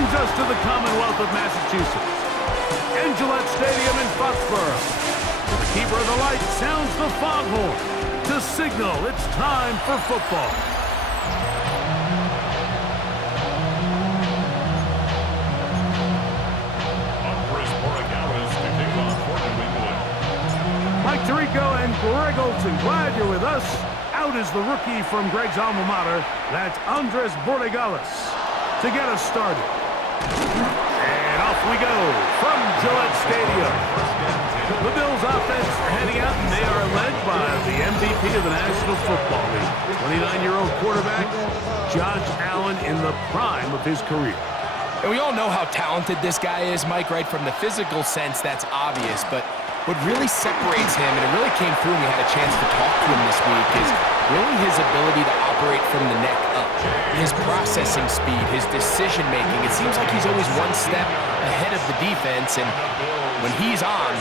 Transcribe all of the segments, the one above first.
brings us to the Commonwealth of Massachusetts and Gillette Stadium in Foxborough. The keeper of the light sounds the foghorn to signal it's time for football. Mike Tirico and Greg Olson, glad you're with us. Out is the rookie from Greg's alma mater. That's Andres Borregales to get us started. And off we go from Gillette Stadium. The Bills offense heading out, and they are led by the MVP of the National Football League, 29-year-old quarterback Josh Allen in the prime of his career. And we all know how talented this guy is, Mike, right? From the physical sense, that's obvious, but what really separates him, and it really came through when we had a chance to talk to him this week, is really his ability to operate from the neck up. His processing speed, his decision-making. It seems like he's always one step ahead of the defense, and when he's on,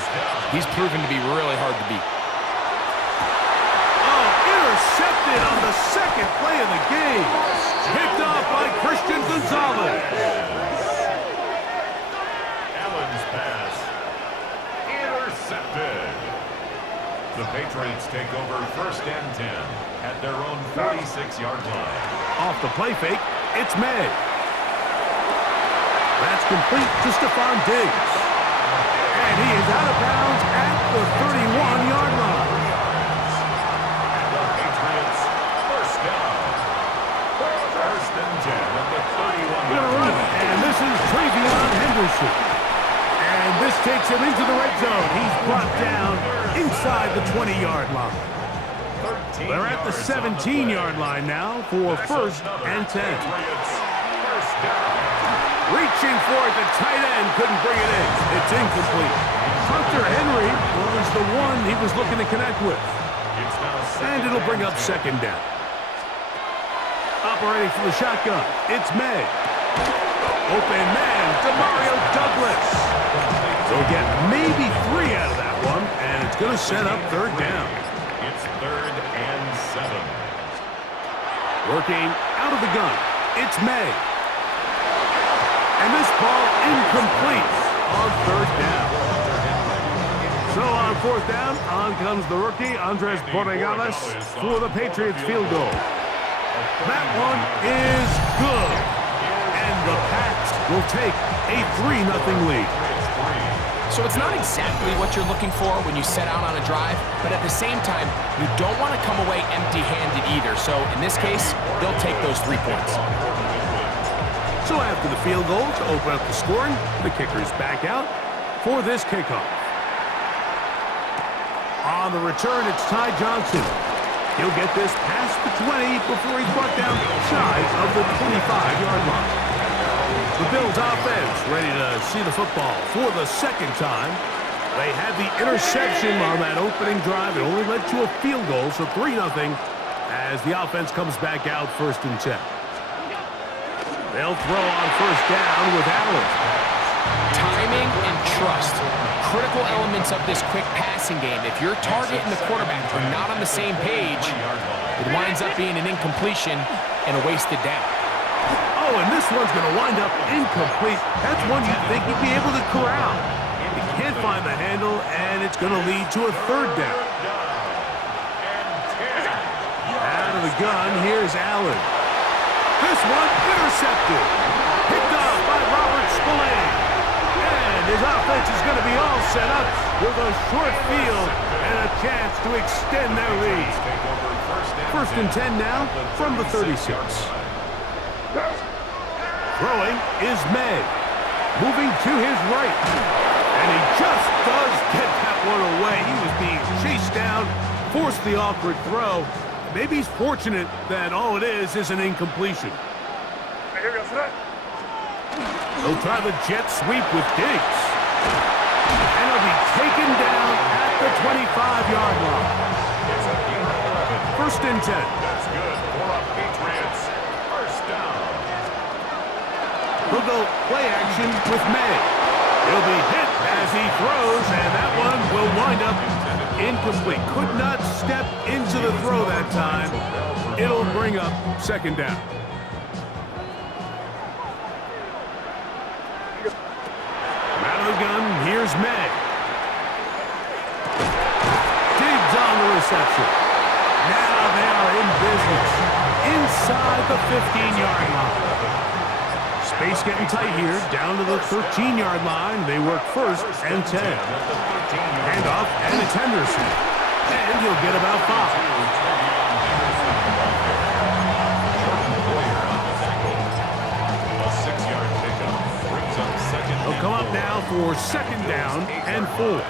he's proven to be really hard to beat. Oh, intercepted on the second play of the game. Picked off by Christian Gonzalez. Allen's pass. Intercepted. The Patriots take over 1st and 10 at their own 46-yard line. Off the play fake, it's May. That's complete to Stephon Diggs. And he is out of bounds at the 31-yard line. And the Patriots, 1st down. 1st and 10 at the 31-yard line. And this is Travion Henderson. And this takes him into the red zone. He's brought down inside the 20-yard line. They're at the 17-yard line now for 1st and 10. Reaching for it, the tight end couldn't bring it in. It's incomplete. Hunter Henry was the one he was looking to connect with. And it'll bring up 2nd down. Operating for the shotgun, it's May. Open man, Demario Douglas. They'll get maybe 3 out of that one, and it's going to set up 3rd down. It's 3rd and 7. Working out of the gun, it's May. And this ball incomplete on 3rd down. So on 4th down, on comes the rookie, Andres Borregales, for the Patriots field goal. That one is good. And the Pats will take a 3-0 lead. So it's not exactly what you're looking for when you set out on a drive, but at the same time, you don't want to come away empty-handed either. So in this case, they'll take those 3 points. So after the field goal to open up the scoring, the kicker's back out for this kickoff. On the return, it's Ty Johnson. He'll get this past the 20 before he's brought down shy of the 25-yard line. The Bills offense ready to see the football for the 2nd time. They had the interception on that opening drive. It only led to a field goal, so 3-0 as the offense comes back out 1st and 10. They'll throw on 1st down with Allen. Timing and trust, critical elements of this quick passing game. If your target and the quarterback are not on the same page, it winds up being an incompletion and a wasted down. Oh, and this one's going to wind up incomplete. That's one you'd think he'd be able to corral. He can't find the handle, and it's going to lead to a 3rd down. Out of the gun, here's Allen. This one intercepted. Picked off by Robert Spillane. And his offense is going to be all set up with a short field and a chance to extend their lead. 1st and 10 now from the 36. Throwing is May. Moving to his right. And he just does get that one away. He was being chased down, forced the awkward throw. Maybe he's fortunate that all it is an incompletion. He'll try the jet sweep with Diggs. And he'll be taken down at the 25-yard line. 1st and 10. That's good for a Patriots 1st down. He'll go play action with May. He'll be hit as he throws, and that one will wind up incomplete. Could not step into the throw that time. It'll bring up 2nd down. Here's May. Digs on the reception. Now they are in business inside the 15-yard line. Space getting tight here, down to the 13-yard line. They work first and 10. Handoff, and it's Henderson. And he'll get about 5. He'll come up now for second down and 4.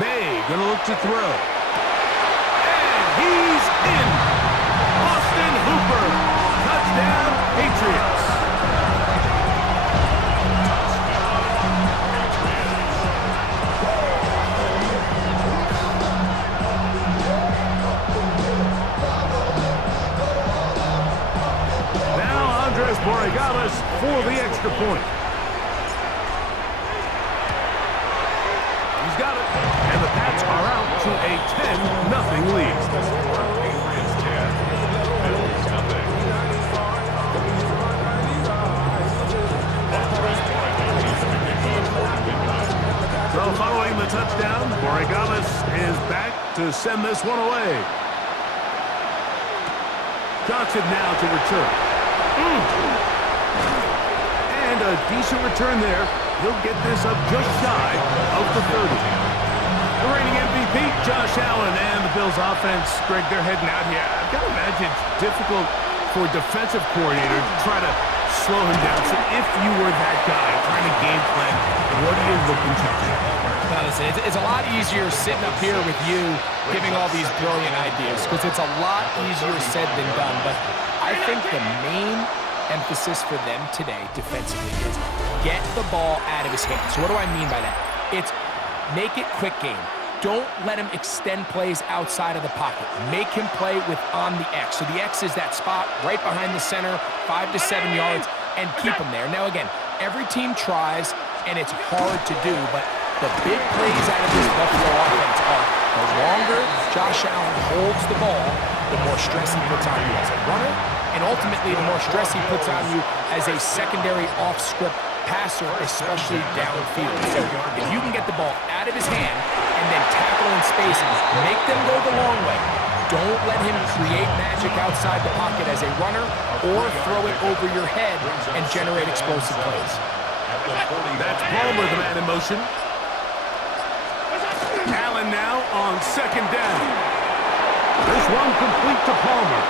May gonna look to throw. And he's in. Austin Hooper. Touchdown, Patriots. Now Andres Borregales for the extra point. He's got it. And the Pats are out to a 10-0 lead. So following the touchdown, Borregales is back to send this one away. Johnson now to return. And a decent return there. He'll get this up just shy of the 30. The reigning MVP, Josh Allen, and the Bills offense, Greg, they're heading out here. I've got to imagine it's difficult for a defensive coordinator to try to slow him down. So if you were that guy trying to game plan, what are you looking to do? Now listen, it's a lot easier sitting up here with you giving all these brilliant ideas because it's a lot easier said than done. But I think the main emphasis for them today defensively is get the ball out of his hands. So what do I mean by that? It's make it quick game. Don't let him extend plays outside of the pocket. Make him play with on the X. So the X is that spot right behind the center, 5 to 7 yards, and keep him there. Now again, every team tries, and it's hard to do, but the big plays out of this Buffalo offense are the longer Josh Allen holds the ball, the more stress he puts on you as a runner, and ultimately the more stress he puts on you as a secondary off-script passer, especially downfield. So if you can get the ball out of his hand and then tackle in space, make them go the long way. Don't let him create magic outside the pocket as a runner or throw it over your head and generate explosive plays. That's Palmer, the man in motion. Allen now on second down. This one complete to Palmer.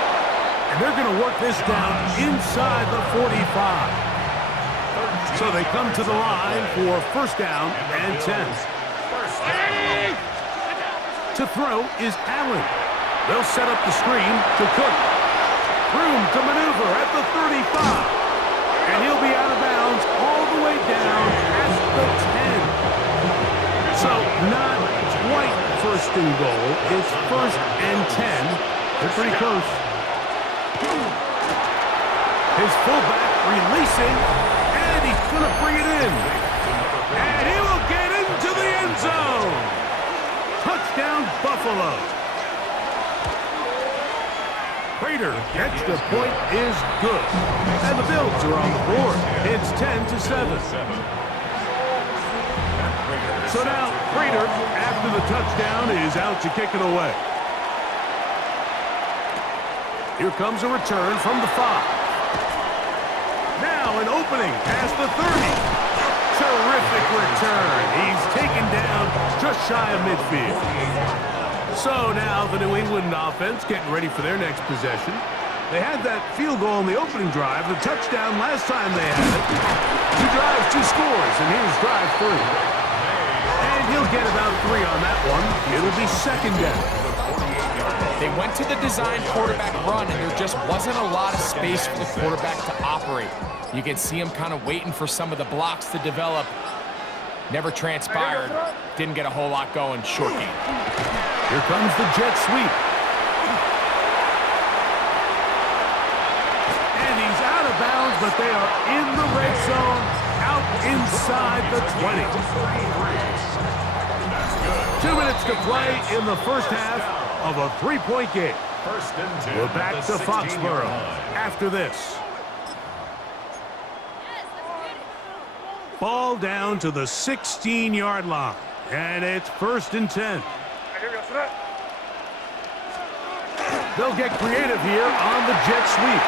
And they're going to work this down inside the 45. So they come to the line for first down and 10. To throw is Allen. They'll set up the screen to Cook. Room to maneuver at the 35. And he'll be out of bounds all the way down at the 10. So not quite first and goal. It's first and 10. They're pretty close. His fullback releasing, and he's going to bring it in. And he will get into the end zone. Touchdown, Buffalo. Prater gets the point is good. And the Bills are on the board. It's 10-7. So now Prater, after the touchdown, is out to kick it away. Here comes a return from the 5. Now an opening past the 30. Terrific return. He's taken down just shy of midfield. So now the New England offense getting ready for their next possession. They had that field goal on the opening drive, the touchdown last time they had it. 2 drives, 2 scores, and here's drive 3. And he'll get about 3 on that one. It'll be second down. They went to the design quarterback run, and there just wasn't a lot of space for the quarterback to operate. You can see him kind of waiting for some of the blocks to develop. Never transpired. Didn't get a whole lot going. Short game. Here comes the jet sweep. And he's out of bounds, but they are in the red zone, out inside the 20. 2 minutes to play in the first half of a 3-point game. We're back to Foxborough after this. Ball down to the 16-yard line. And it's 1st and 10. They'll get creative here on the jet sweep.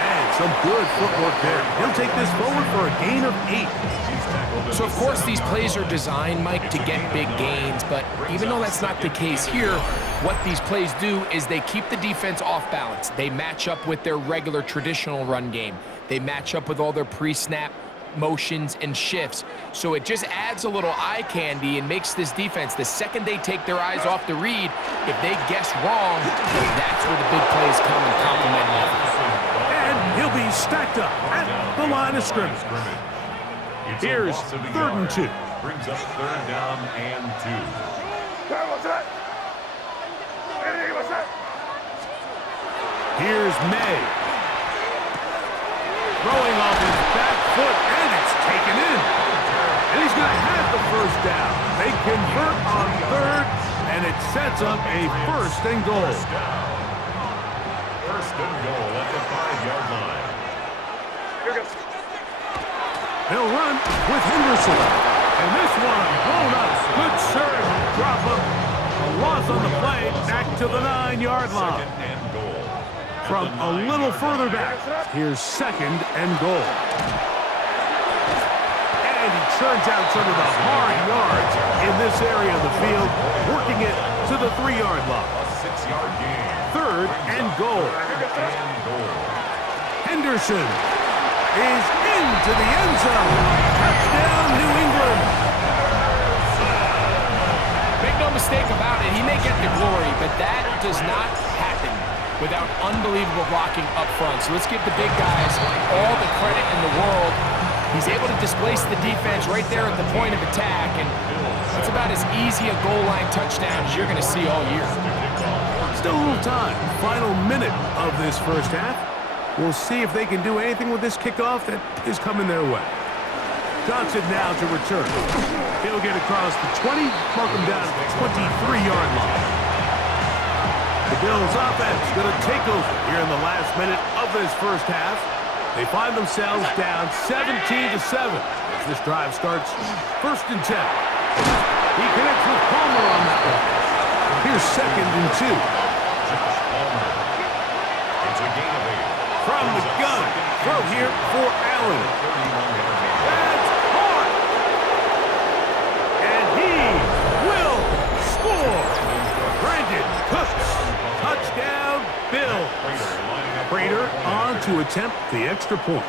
And some good footwork there. He'll take this forward for a gain of 8. So, of course, these plays are designed, Mike, to get big gains. But even though that's not the case here, what these plays do is they keep the defense off balance. They match up with their regular traditional run game. They match up with all their pre-snap motions and shifts. So it just adds a little eye candy and makes this defense, the second they take their eyes off the read, if they guess wrong, that's where the big plays come and complement offense. And he'll be stacked up at the line of scrimmage. Here's 3rd and 2. Brings up 3rd down and 2. Here's May. Throwing off his back foot, and it's taken in. And he's going to have the 1st down. They convert on 3rd, and it sets up a 1st and goal. 1st and goal at the 5-yard line. They'll run with Henderson. And this one blown up. Good serve. Drop up. A loss on the play. Back to the 9-yard line. 2nd and goal. From a little further back, here's 2nd and goal. And he turns out some of the hard yards in this area of the field, working it to the 3-yard line. A 6-yard gain. 3rd and goal. Henderson is into the end zone. Touchdown, New England. Make no mistake about it, he may get the glory, but that does not happen without unbelievable blocking up front. So let's give the big guys all the credit in the world. He's able to displace the defense right there at the point of attack, and it's about as easy a goal line touchdown as you're going to see all year. Still a little time. Final minute of this 1st half. We'll see if they can do anything with this kickoff that is coming their way. Johnson now to return. He'll get across the 20, mark him down at the 23-yard line. The Bills offense going to take over here in the last minute of this 1st half. They find themselves down 17-7 as this drive starts 1st and 10. He connects with Palmer on that one. Here's 2nd and 2. It's a gain of 8. From the gun, throw here for Allen. That's hard. And he will score. Brandon Cooks. Touchdown, Bills. Prater on to attempt the extra point.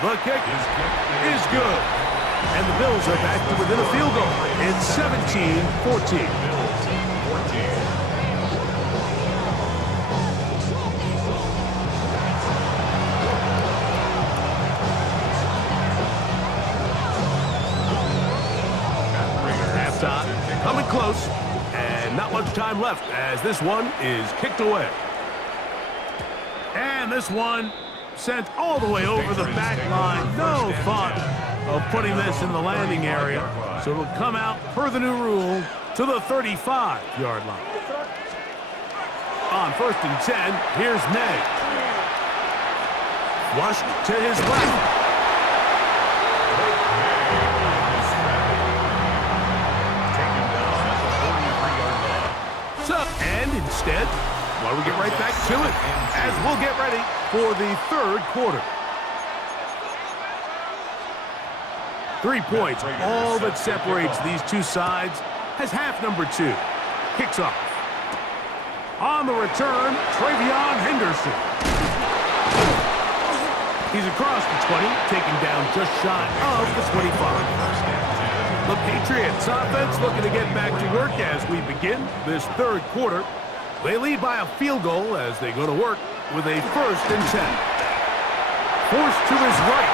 The kick is good. And the Bills are back to within a field goal. It's 17-14. Coming close, and not much time left as this one is kicked away. And this one sent all the way over the back line. No thought of putting this in the landing area, so it'll come out per the new rule to the 35-yard line. On 1st and 10, here's May. Flushed to his left. And instead, well, we get right back to it as we'll get ready for the 3rd quarter. 3 points, all that separates these two sides, as half number 2 kicks off. On the return, Travion Henderson. He's across the 20, taken down just shy of the 25. The Patriots offense looking to get back to work as we begin this 3rd quarter. They lead by a field goal as they go to work with a 1st and 10. Forced to his right.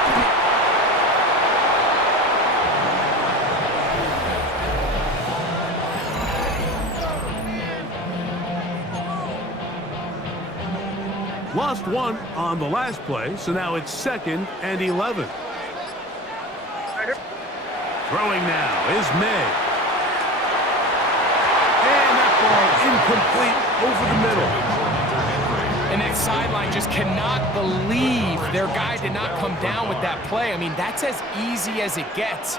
Lost one on the last play, so now it's 2nd and 11. Throwing now is May. And that ball incomplete over the middle. And And that sideline just cannot believe their guy did not come down with that play. I mean, that's as easy as it gets.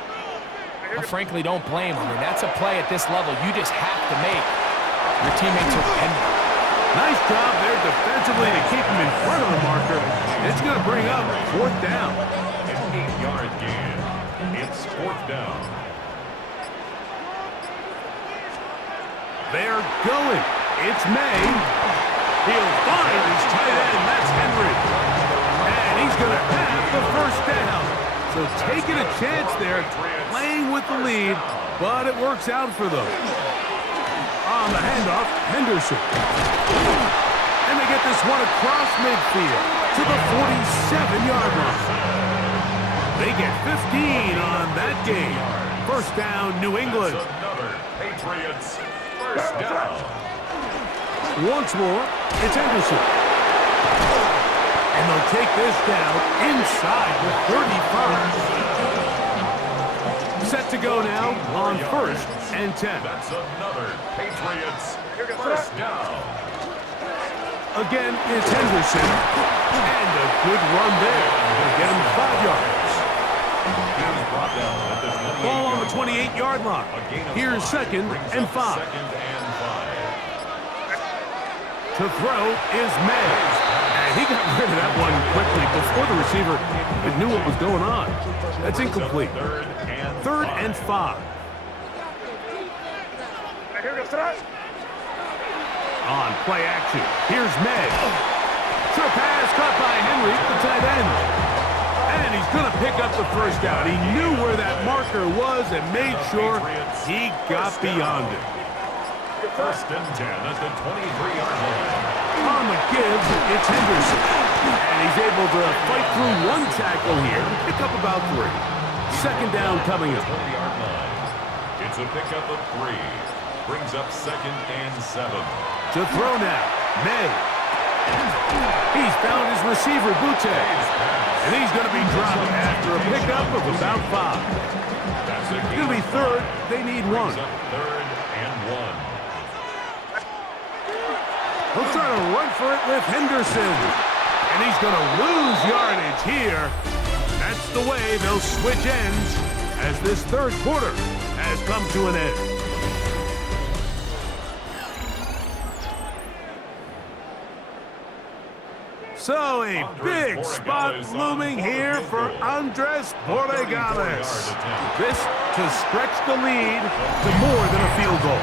I frankly don't blame him. And that's a play at this level you just have to make. Your teammates are dependent on it. Nice job there defensively to keep him in front of the marker. It's going to bring up 4th down. An 8-yard gain. It's 4th down. They're going. It's May. He'll find his tight end. That's Henry. And he's going to have the 1st down. So taking a chance there, playing with the lead, but it works out for them. On the handoff, Henderson. And they get this one across midfield to the 47-yard line. They get 15 on that game. 1st down, New England. Another Patriots 1st down. Once more, it's Henderson. And they'll take this down inside the 35. Set to go now on 1st and 10. That's another Patriots 1st down. Again, it's Henderson. And a good run there. They'll get him 5 yards. He's brought down at the 28-yard Ball on the 28-yard line. Here's 2nd and 5. 2nd and 5. To throw is May. And he got rid of that one quickly before the receiver even knew what was going on. That's incomplete. 3rd and 5. On play action, here's May. Short pass caught by Henry, the tight end. And he's going to pick up the 1st down. He knew where that marker was and made sure he got beyond it. 1st and 10 at the 23-yard line. On the give, it's Henderson. And he's able to fight through one tackle here and pick up about 3. 2nd down coming up. 20-yard line. It's a pickup of 3. Brings up 2nd and 7. To throw now, May. He's found his receiver, Butte. And he's going to be dropped after a pickup of about 5. That's It's going to be 3rd. They need 1. Brings up 3rd and 1. He'll try to run for it with Henderson. And he's going to lose yardage here. That's the way they'll switch ends as this 3rd quarter has come to an end. So a big spot looming here for Andres Borregales. This to stretch the lead to more than a field goal.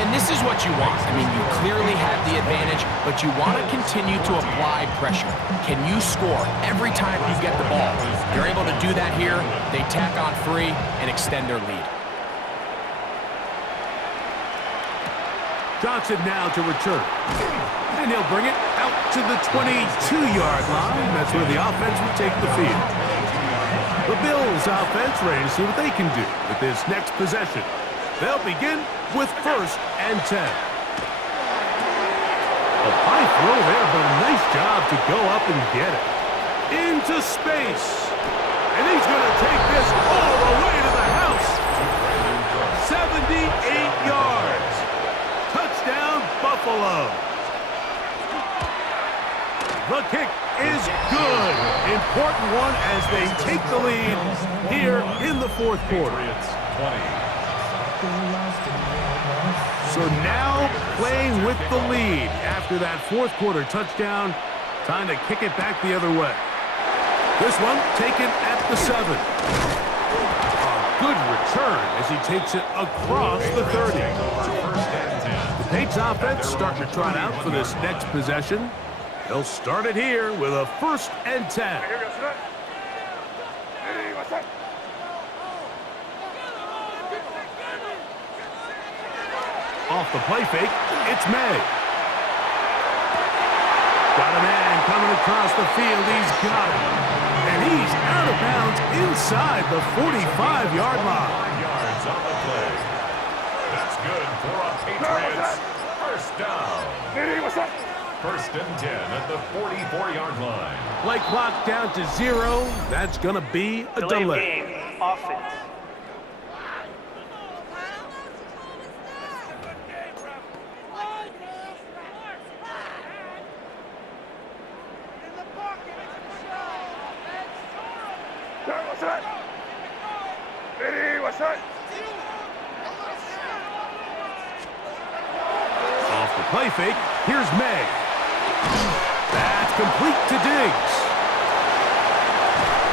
And this is what you want. I mean, you clearly have the advantage, but you want to continue to apply pressure. Can you score every time you get the ball? You're able to do that here. They tack on 3 and extend their lead. Johnson now to return. And he'll bring it out to the 22-yard line. That's where the offense will take the field. The Bills offense ready to see what they can do with this next possession. They'll begin with 1st and 10. A high throw there, but a nice job to go up and get it. Into space. And he's going to take this all the way to the house. 78 yards. Touchdown, Buffalo. The kick is good. Important one as they take the lead here in the 4th quarter. Patriots 20. So now playing with the lead after that 4th quarter touchdown. Time to kick it back the other way. This one taken at the 7. A good return as he takes it across the 30. The Patriots offense starting to trot out for this next possession. They'll start it here with a 1st and 10. Off the play fake, it's May. Got a man coming across the field. He's got it. And he's out of bounds inside the 45-yard line. 5 yards on the play. That's good for a Patriots 1st down. 1st and 10 at the 44-yard line. Play clock down to 0. That's going to be a delay. Game, offense. Off the play fake, here's May. That's complete to Diggs.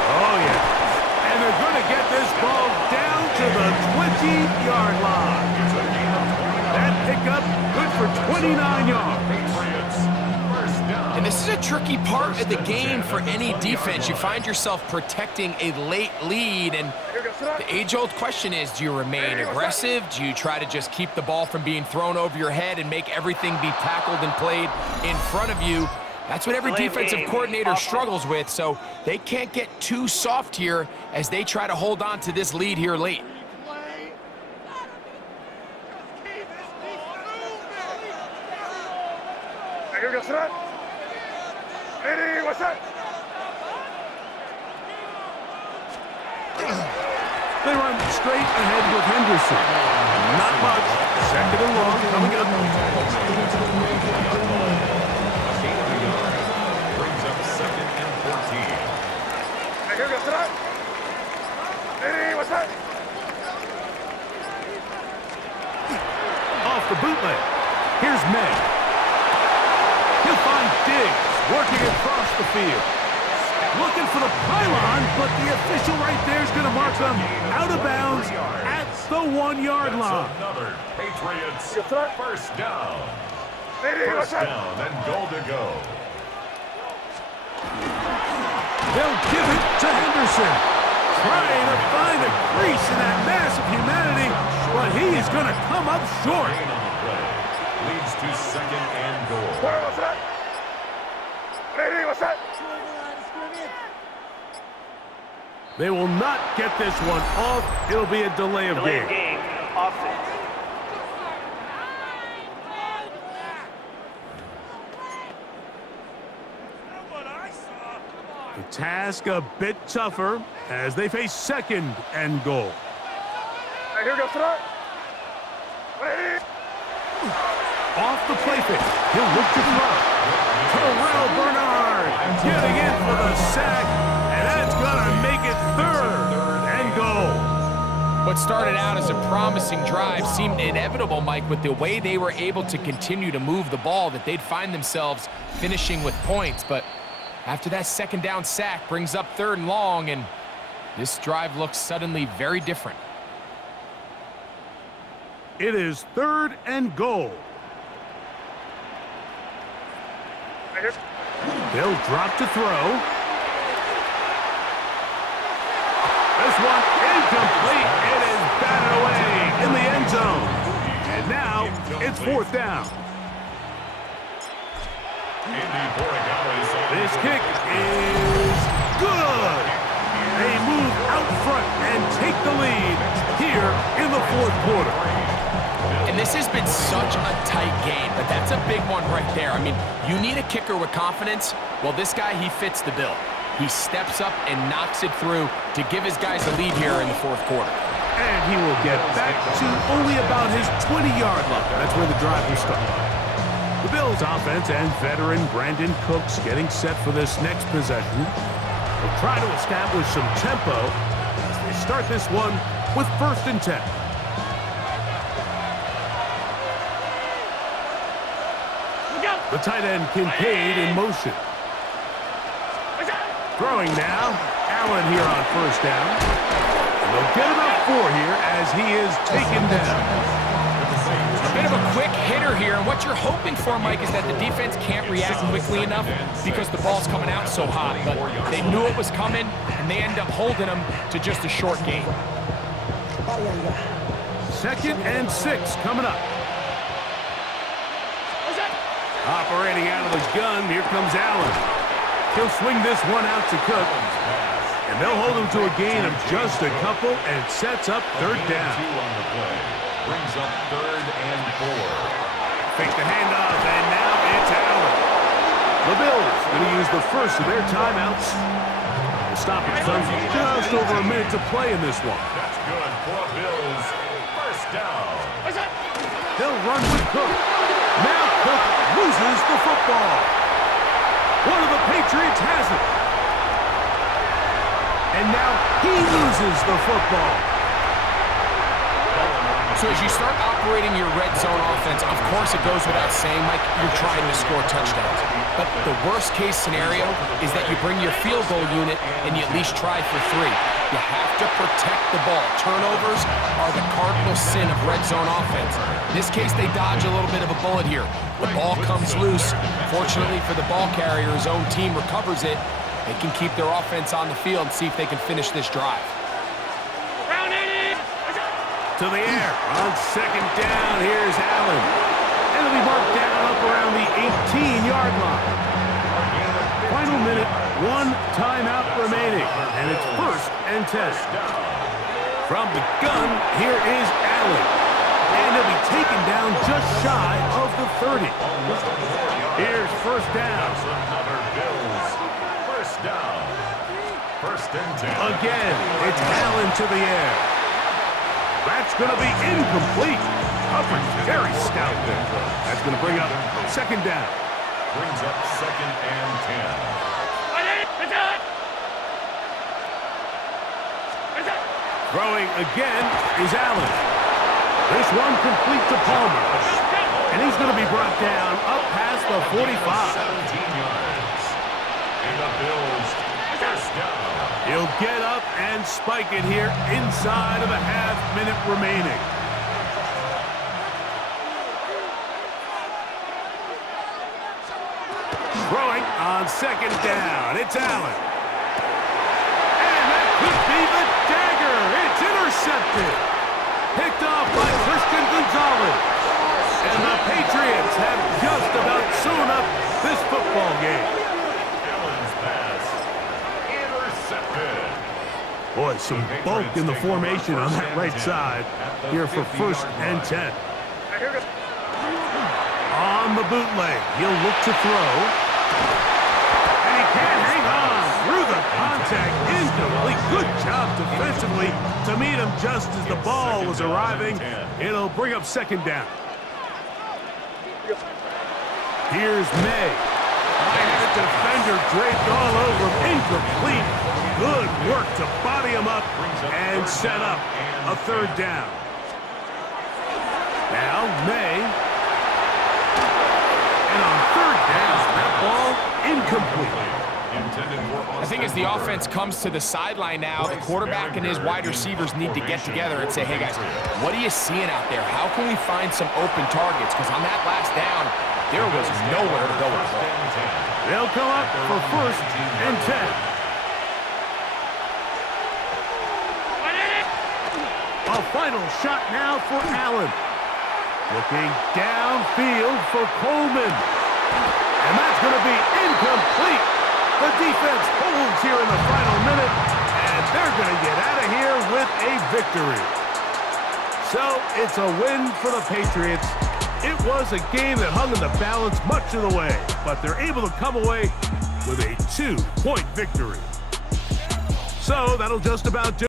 Oh, yeah. And they're going to get this ball down to the 20-yard line. That pickup good for 29 yards. And this is a tricky part of the game for any defense. You find yourself protecting a late lead, and the age-old question is, do you remain aggressive? Do you try to just keep the ball from being thrown over your head and make everything be tackled and played in front of you? That's what every defensive coordinator struggles with, so they can't get too soft here as they try to hold on to this lead here late. They run straight ahead with Henderson. Not much. Second and long coming up. Brings up second and 14. Off the bootleg. Here's May. He'll find Diggs working across the field. Looking for the pylon, but the official right there is going to mark them out of bounds at the 1-yard line. Another Patriots first down. First down and goal to go. They'll give it to Henderson. Trying to find a crease in that mass of humanity, but he is going to come up short. Gain on the play. Leads to second and goal. They will not get this one off. It'll be a delay of game. Offense. The task a bit tougher as they face second and goal. Off the play fake. He'll look to throw. Terrell Bernard getting in for the sack, and that's going to make it third and goal. What started out as a promising drive seemed inevitable, Mike, with the way they were able to continue to move the ball, that they'd find themselves finishing with points. But after that second down sack brings up third and long, and this drive looks suddenly very different. It is third and goal. They'll drop to throw. This one incomplete. It is batted away in the end zone. And now it's fourth down. This kick is good. They move out front and take the lead here in the fourth quarter. And this has been such a tight game, but that's a big one right there. I mean, you need a kicker with confidence. Well, this guy, he fits the bill. He steps up and knocks it through to give his guys a lead here in the fourth quarter. And he will get back to only about his 20-yard line. That's where the drive will start. The Bills offense and veteran Brandon Cooks getting set for this next possession. They'll try to establish some tempo as they start this one with 1st and 10. The tight end Kincaid in motion. Throwing now. Allen here on 1st down. And they'll get about 4 here as he is taken down. A bit of a quick hitter here, and what you're hoping for, Mike, is that the defense can't react quickly enough because the ball's coming out so hot. But they knew it was coming, and they end up holding them to just a short gain. 2nd and 6 coming up. Operating out of the gun, here comes Allen. He'll swing this one out to Cook. And they'll hold him to a gain of just a couple, and it sets up 3rd down. 2 on the play. Brings up 3rd and 4. Fake the handoff, and now it's Allen. The Bills going to use the first of their timeouts. The stoppage comes just over a minute to play in this one. That's good for Bills. First down. They'll run with Cook. Now Cook loses the football. One of the Patriots has it. And now he loses the football. So as you start operating your red zone offense, of course it goes without saying, Mike, you're trying to score touchdowns. But the worst case scenario is that you bring your field goal unit and you at least try for 3. You have to protect the ball. Turnovers are the cardinal sin of red zone offense. In this case, they dodge a little bit of a bullet here. The ball comes loose. Fortunately for the ball carrier, his own team recovers it. They can keep their offense on the field and see if they can finish this drive. To the air. On second down, here's Allen. And it'll be marked down up around the 18-yard line. Final minute, 1 timeout remaining. And it's 1st and 10. From the gun, here is Allen. And he'll be taken down just shy of the 30. Here's 1st down. First down. 1st and 10. Again, it's Allen to the air. That's going to be incomplete. Coverage very stout there. That's going to bring up 2nd down. Brings up 2nd and 10. Throwing again is Allen. This one complete to Palmer. And he's going to be brought down up past the 45. 17 yards. And the Bills, 1st down. He'll get up and spike it here inside of a half-minute remaining. Throwing on 2nd down. It's Allen. And that could be the dagger. It's intercepted. Picked off by Christian Gonzalez. And the Patriots have just about sewn up this football game. Allen's pass intercepted. Boy, some bulk in the formation on that right side here for 1st and 10. On the bootleg, he'll look to throw. And he can't hang on through the contact. Incomplete. Good job defensively to meet him just as the ball was arriving. It'll bring up 2nd down. Here's May. The defender draped all over him. Incomplete. Good work to body him up and set up a 3rd down. Now May. And on 3rd down, that ball incomplete. I think as the offense comes to the sideline now, the quarterback and his wide receivers need to get together and say, hey guys, what are you seeing out there? How can we find some open targets? Because on that last down, there was nowhere to go with the ball. They'll come up for 1st and 10. A final shot now for Allen. Looking downfield for Coleman. And that's going to be incomplete. The defense holds here in the final minute, and they're going to get out of here with a victory. So it's a win for the Patriots. It was a game that hung in the balance much of the way, but they're able to come away with a 2-point victory. So that'll just about do it.